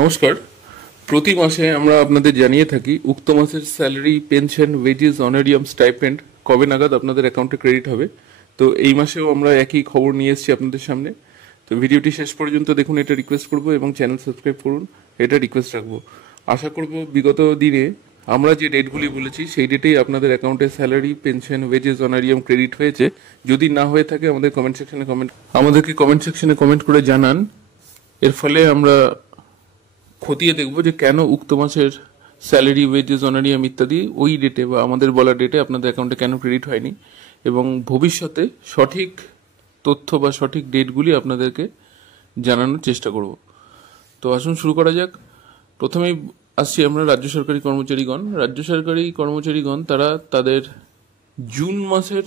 নমস্কার। প্রতি মাসে আমরা আপনাদের জানিয়ে থাকি উক্ত মাসের salary, pension, wages, honorarium, stipend কবে নাগাদ আপনাদের অ্যাকাউন্টে ক্রেডিট হবে। তো এই মাসেও আমরা একই খবর নিয়ে এসেছি আপনাদের সামনে। তো ভিডিওটি শেষ পর্যন্ত দেখুন, এটা রিকোয়েস্ট করব, এবং চ্যানেল সাবস্ক্রাইব করুন, এটা রিকোয়েস্ট রাখবো। আশা করব বিগত দিনে আমরা যে ডেটগুলি বলেছি সেই ডেটেই আপনাদের অ্যাকাউন্টে salary, pension, wages, honorarium credit হয়েছে। যদি না হয়ে থাকে আমাদেরকে কমেন্ট সেকশনে কমেন্ট করে জানান। এর ফলে আমরা খতিয়ে দেখব যে কেন উক্ত মাসের স্যালারি, ওয়েজেস, অনারিয়াম ইত্যাদি ওই ডেটে বা আমাদের বলা ডেটে আপনাদের অ্যাকাউন্টে কেন ক্রেডিট হয়নি, এবং ভবিষ্যতে সঠিক তথ্য বা সঠিক ডেটগুলি আপনাদেরকে জানানোর চেষ্টা করব। তো আসুন শুরু করা যাক। প্রথমেই আসছি আমরা রাজ্য সরকারি কর্মচারীগণ তারা তাদের জুন মাসের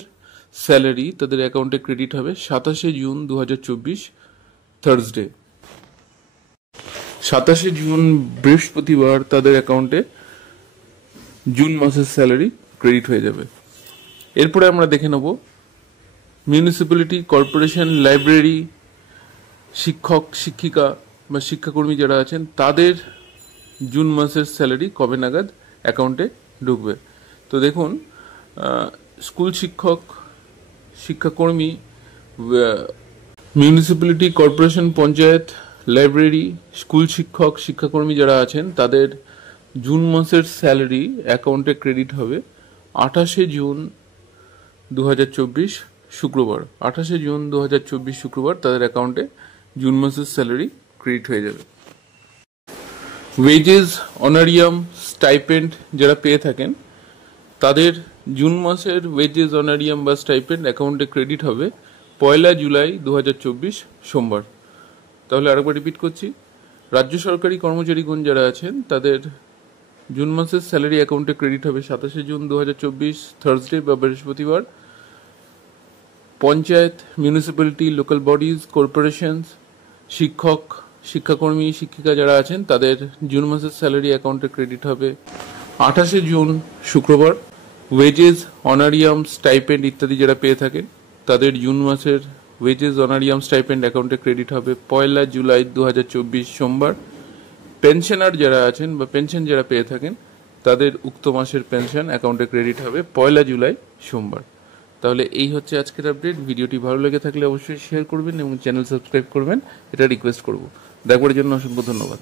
স্যালারি তাদের অ্যাকাউন্টে ক্রেডিট হবে 27 জুন 2024 থার্সডে। 27 জুন বৃহস্পতিবার তাদের অ্যাকাউন্টে জুন মাসের স্যালারি ক্রেডিট হয়ে যাবে। এরপরে আমরা দেখে নেব মিউনিসিপ্যালিটি, কর্পোরেশন, লাইব্রেরি, শিক্ষক, শিক্ষিকা বা শিক্ষাকর্মী যারা আছেন তাদের জুন মাসের স্যালারি কবে নাগাদ অ্যাকাউন্টে ঢুকবে। তো দেখুন, স্কুল শিক্ষক, শিক্ষাকর্মী, municipality, corporation, panchayat, library, school শিক্ষক, শিক্ষাকর্মী যারা আছেন তাদের জুন মাসের স্যালারি অ্যাকাউন্টে ক্রেডিট হবে 28 জুন 2024 শুক্রবার। 28 জুন 2024 শুক্রবার তাদের অ্যাকাউন্টে জুন মাসের স্যালারি ক্রেডিট হয়ে যাবে। ওয়েজেস, অনারিয়াম, স্টাইপেন্ড যারা পেয়ে থাকেন তাদের জুন মাসের ওয়েজেস, অনারিয়াম বা স্টাইপেন্ড অ্যাকাউন্টে ক্রেডিট হবে 1 জুলাই 2024 সোমবার। তাহলে আরেকবার রিপিট করছি, রাজ্য সরকারি কর্মচারীগণ যারা আছেন তাদের জুন মাসের স্যালারি অ্যাকাউন্টে ক্রেডিট হবে 27 জুন 2024 থার্সডে বা বৃহস্পতিবার। Panchayat, municipality, local bodies, corporations, শিক্ষক, শিক্ষাকর্মী, শিক্ষিকা যারা আছেন তাদের জুন মাসের স্যালারি অ্যাকাউন্টে ক্রেডিট হবে 28 জুন শুক্রবার। ওয়েজেস, অনারিয়াম, স্টাইপেন্ড ইত্যাদি যারা পেয়ে থাকেন তাদের জুন মাসের ওয়েজেস, অনারিয়াম, স্টাইপেন্ড অ্যাকাউন্টে ক্রেডিট হবে 1 জুলাই 2024 সোমবার। পেনশনার যারা আছেন বা পেনশন যারা পেয়ে থাকেন তাদের উক্ত মাসের পেনশন অ্যাকাউন্টে ক্রেডিট হবে 1 জুলাই সোমবার। তাহলে এই হচ্ছে আজকের আপডেট। ভিডিওটি ভালো লেগে থাকলে অবশ্যই শেয়ার করবেন এবং চ্যানেল সাবস্ক্রাইব করবেন, এটা রিকোয়েস্ট করব। দেখবার জন্য অসংখ্য ধন্যবাদ।